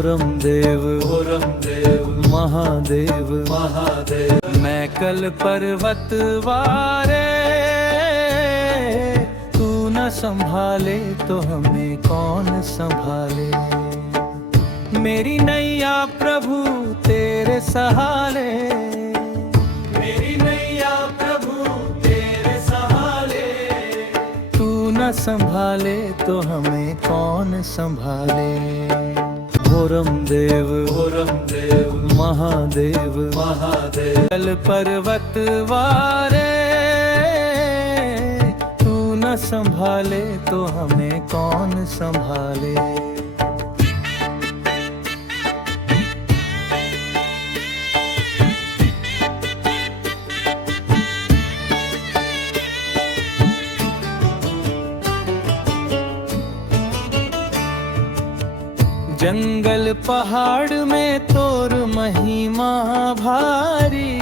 घोरम देव महादेव मैं कल पर्वत वारे, तू न संभाले तो हमें कौन संभाले। मेरी नैया प्रभु तेरे सहारे, मेरी नैया प्रभु तेरे सहारे। तू न संभाले तो हमें कौन संभाले। घोरम देव महादेव कल पर्वत वारे, तू न संभाले तो हमें कौन संभाले। जंगल पहाड़ में तोर महिमा भारी,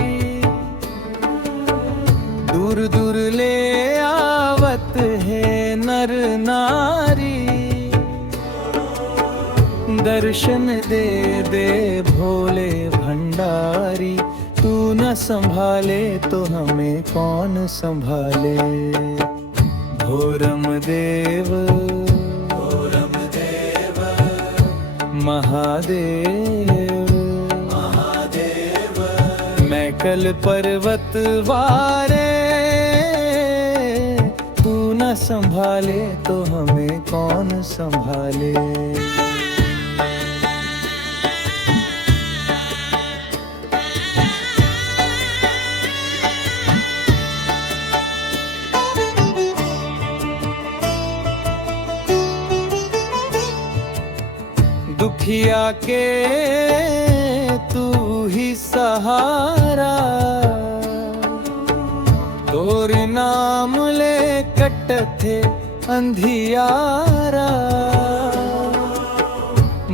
दूर दूर ले आवत है नर नारी। दर्शन दे दे भोले भंडारी, तू न संभाले तो हमें कौन संभाले। घोरम देव महादेव मैं कल पर्वत वारे, तू न संभाले तो हमें कौन संभाले। दुखिया के तू ही सहारा, तोर नाम ले कटथे अंधियारा।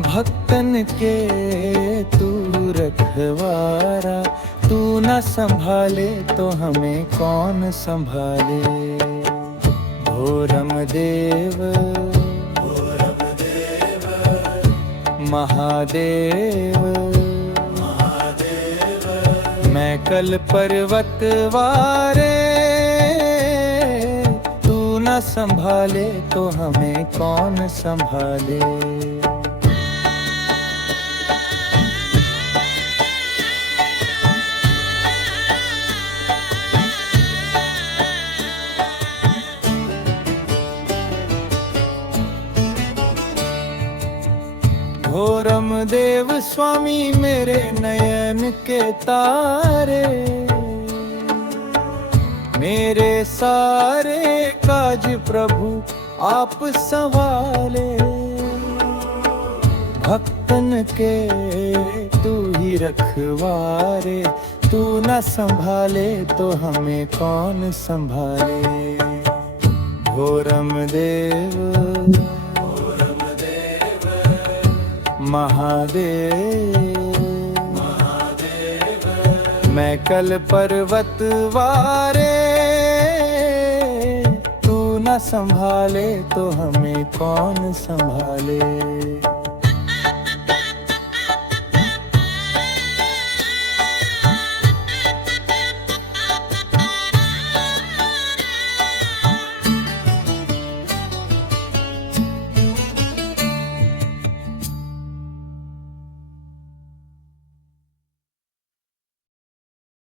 भक्तन के तू रखवारा, तू न संभाले तो हमें कौन संभाले। घोरम देव महादेव मैं कल पर्वत वारे, तू न संभाले तो हमें कौन संभाले। घोरम देव स्वामी मेरे नयन के तारे, मेरे सारे काज प्रभु आप संभाले। भक्तन के तू ही रखवारे, तू न संभाले तो हमें कौन संभाले। घोरम देव महादेव मैं कल पर्वत वारे, तू न संभाले तो हमें कौन संभाले।